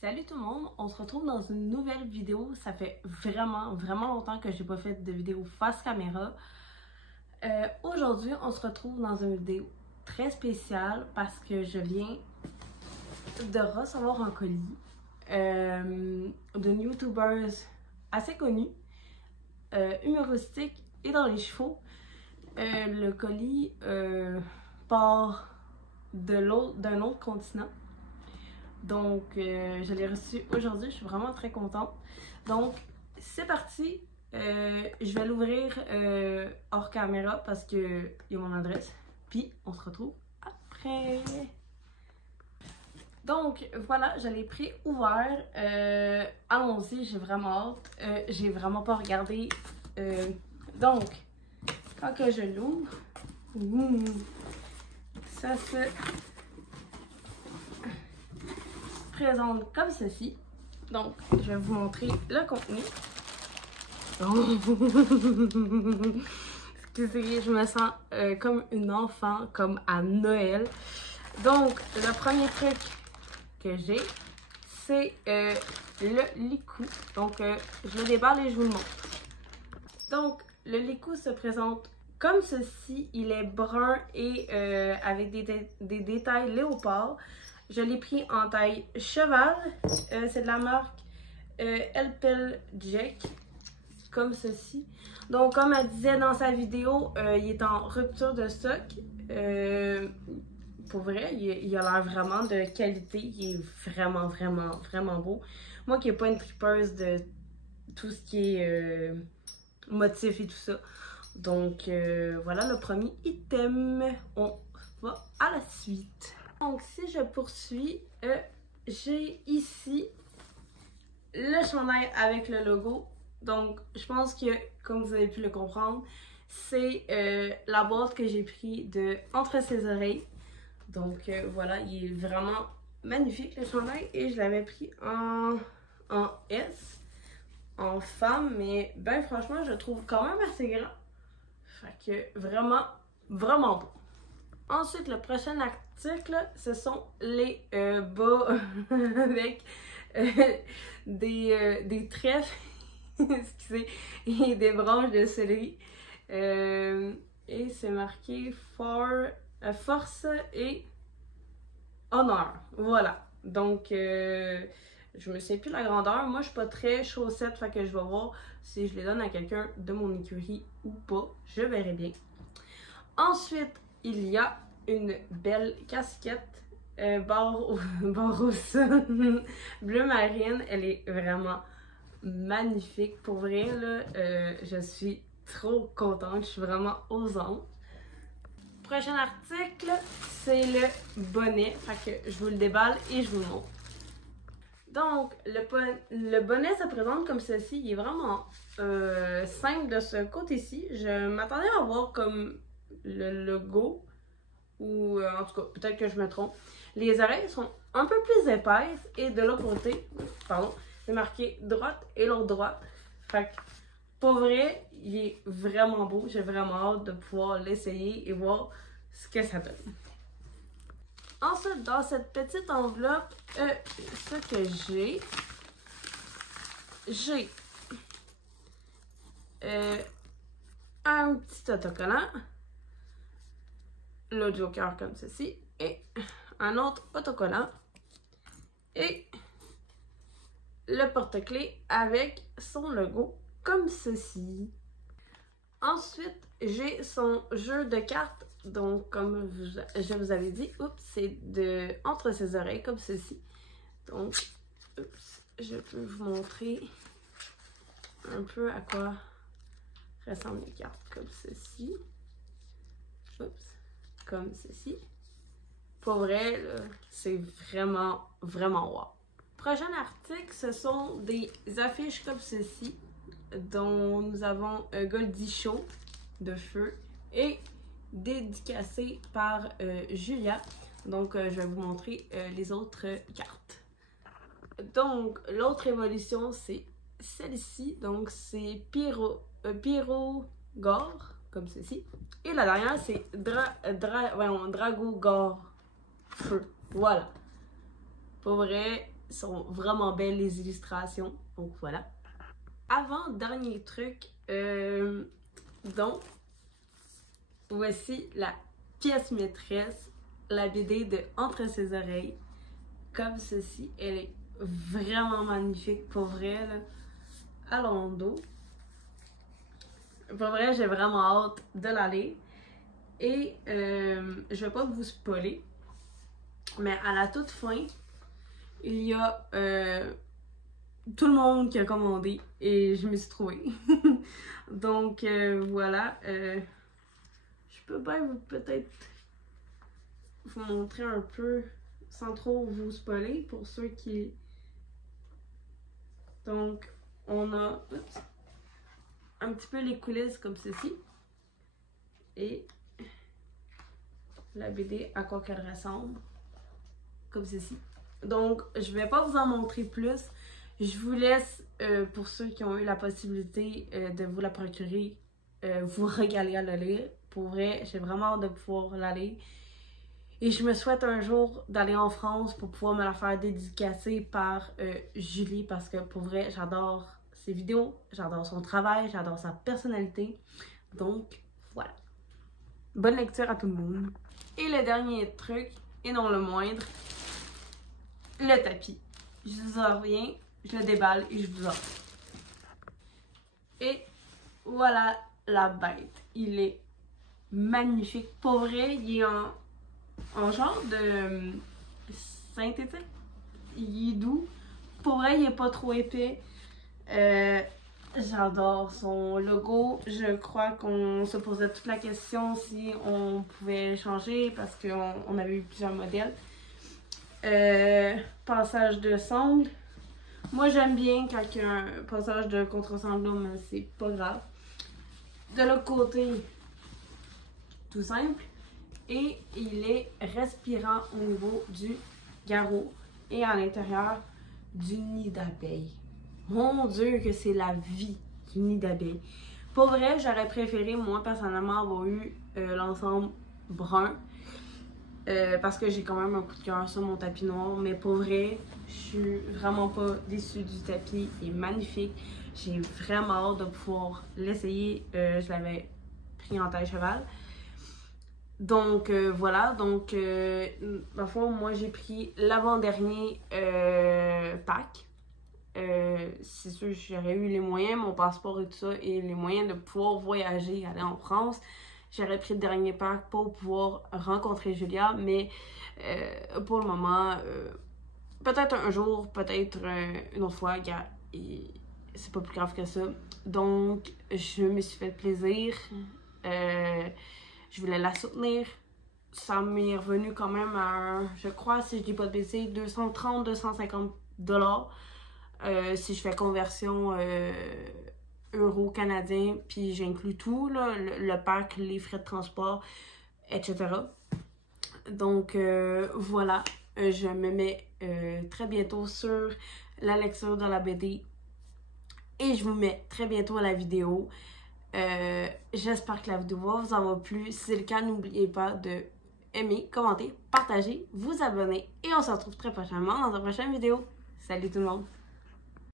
Salut tout le monde, on se retrouve dans une nouvelle vidéo. Ça fait vraiment longtemps que j'ai pas fait de vidéo face caméra. Aujourd'hui, on se retrouve dans une vidéo très spéciale parce que je viens de recevoir un colis d'une youtubeuse assez connue, humoristique et dans les chevaux. Le colis part d'un autre continent. Donc, je l'ai reçu aujourd'hui, je suis vraiment très contente. Donc, c'est parti. Je vais l'ouvrir hors caméra parce qu'il y a mon adresse. Puis, on se retrouve après. Donc, voilà, je l'ai pris ouvert. Allons-y, j'ai vraiment hâte. J'ai vraiment pas regardé. Donc, quand que je l'ouvre, ça se présente comme ceci. Donc, je vais vous montrer le contenu. Excusez, je me sens comme une enfant, comme à Noël. Donc, le premier truc que j'ai, c'est le licou. Donc, je le déballe et je vous le montre. Donc, le licou se présente comme ceci. Il est brun et avec des détails léopard. Je l'ai pris en taille cheval. C'est de la marque Elpel Jack, comme ceci. Donc, comme elle disait dans sa vidéo, il est en rupture de stock. Pour vrai, il a l'air vraiment de qualité. Il est vraiment beau. Moi qui n'ai pas une tripeuse de tout ce qui est motif et tout ça. Donc, voilà le premier item. On va à la suite. Donc, si je poursuis, j'ai ici le chandail avec le logo. Donc, je pense que, comme vous avez pu le comprendre, c'est la boîte que j'ai pris de entre ses oreilles. Donc, voilà, il est vraiment magnifique le chandail. Et je l'avais pris en S, en femme, mais ben franchement, je le trouve quand même assez grand. Fait que vraiment beau. Ensuite, le prochain article, ce sont les bas avec des trèfles excusez, et des branches de céleri. Et c'est marqué force et honneur. Voilà. Donc, je me sais plus la grandeur. Moi, je suis pas très chaussette, fait que je vais voir si je les donne à quelqu'un de mon écurie ou pas. Je verrai bien. Ensuite, il y a une belle casquette Barroso bleu marine. Elle est vraiment magnifique. Pour vrai, là, je suis trop contente. Je suis vraiment aux anges. Prochain article, c'est le bonnet. Fait que je vous le déballe et je vous le montre. Donc, le bonnet se présente comme ceci. Il est vraiment simple de ce côté-ci. Je m'attendais à voir comme le logo, ou en tout cas, peut-être que je me trompe. Les oreilles sont un peu plus épaisses et de l'autre côté, pardon, c'est marqué droite et l'autre droite. Fait que, pour vrai, il est vraiment beau. J'ai vraiment hâte de pouvoir l'essayer et voir ce que ça donne. Ensuite, dans cette petite enveloppe, ce que j'ai un petit autocollant, le Joker comme ceci, et un autre autocollant, et le porte-clés avec son logo comme ceci. Ensuite, j'ai son jeu de cartes. Donc, comme je vous avais dit, c'est entre ses oreilles comme ceci. Donc, je peux vous montrer un peu à quoi ressemblent les cartes comme ceci. Comme ceci. Pour vrai, c'est vraiment wow. Prochain article, ce sont des affiches comme ceci, dont nous avons un Goldie Show de feu et dédicacé par Julia. Donc, je vais vous montrer les autres cartes. Donc, l'autre évolution, c'est celle-ci. Donc, c'est Pyro Gore, comme ceci. Et la dernière, c'est Drago Gore Feu. Voilà. Pour vrai, sont vraiment belles les illustrations. Donc voilà. Avant, dernier truc, donc voici la pièce maîtresse, la BD de Entre ses oreilles, comme ceci. Elle est vraiment magnifique, pour vrai, là. Allons dos. Pour vrai, j'ai vraiment hâte de la lire. Et je vais pas vous spoiler, mais à la toute fin, il y a tout le monde qui a commandé et je me suis trouvée. Donc voilà, je peux bien peut-être vous montrer un peu sans trop vous spoiler pour ceux qui... Donc on a un petit peu les coulisses comme ceci et la BD à quoi qu'elle ressemble comme ceci. Donc je vais pas vous en montrer plus. Je vous laisse, pour ceux qui ont eu la possibilité de vous la procurer, vous régaler à la lire. Pour vrai, j'ai vraiment hâte de pouvoir la lire. Et je me souhaite un jour d'aller en France pour pouvoir me la faire dédicacer par Julie, parce que pour vrai, j'adore ses vidéos, j'adore son travail, j'adore sa personnalité. Donc, voilà. Bonne lecture à tout le monde. Et le dernier truc, et non le moindre, le tapis. Je vous en reviens, je le déballe et je vous en reviens. Et voilà la bête. Il est magnifique. Pour vrai, il est en genre de synthétique. Il est doux. Pour vrai, il n'est pas trop épais. J'adore son logo. Je crois qu'on se posait toute la question si on pouvait changer parce qu'on avait eu plusieurs modèles. Passage de sangle. Moi j'aime bien quand il y a un passage de contre-sangle, mais c'est pas grave. De l'autre côté, tout simple. Et il est respirant au niveau du garrot et à l'intérieur du nid d'abeille. Mon Dieu que c'est la vie du nid d'abeille. Pour vrai, j'aurais préféré, moi, personnellement, avoir eu l'ensemble brun. Parce que j'ai quand même un coup de cœur sur mon tapis noir. Mais pour vrai, je suis vraiment pas déçue du tapis. Il est magnifique. J'ai vraiment hâte de pouvoir l'essayer. Je l'avais pris en taille cheval. Donc voilà, donc parfois moi j'ai pris l'avant-dernier pack. C'est sûr j'aurais eu les moyens, mon passeport et tout ça, et les moyens de pouvoir voyager, aller en France. J'aurais pris le dernier pack pour pouvoir rencontrer Julia, mais pour le moment, peut-être un jour, peut-être une autre fois, c'est pas plus grave que ça. Donc je me suis fait plaisir. Je voulais la soutenir. Ça m'est revenu quand même à, je crois, si je dis pas de bêtises, 230-250 $. Si je fais conversion euro canadien, puis j'inclus tout, là, le pack, les frais de transport, etc. Donc voilà, je me mets très bientôt sur la lecture de la BD et je vous mets très bientôt à la vidéo. J'espère que la vidéo va vous avoir plu. Si c'est le cas, n'oubliez pas de aimer, commenter, partager, vous abonner et on se retrouve très prochainement dans une prochaine vidéo. Salut tout le monde!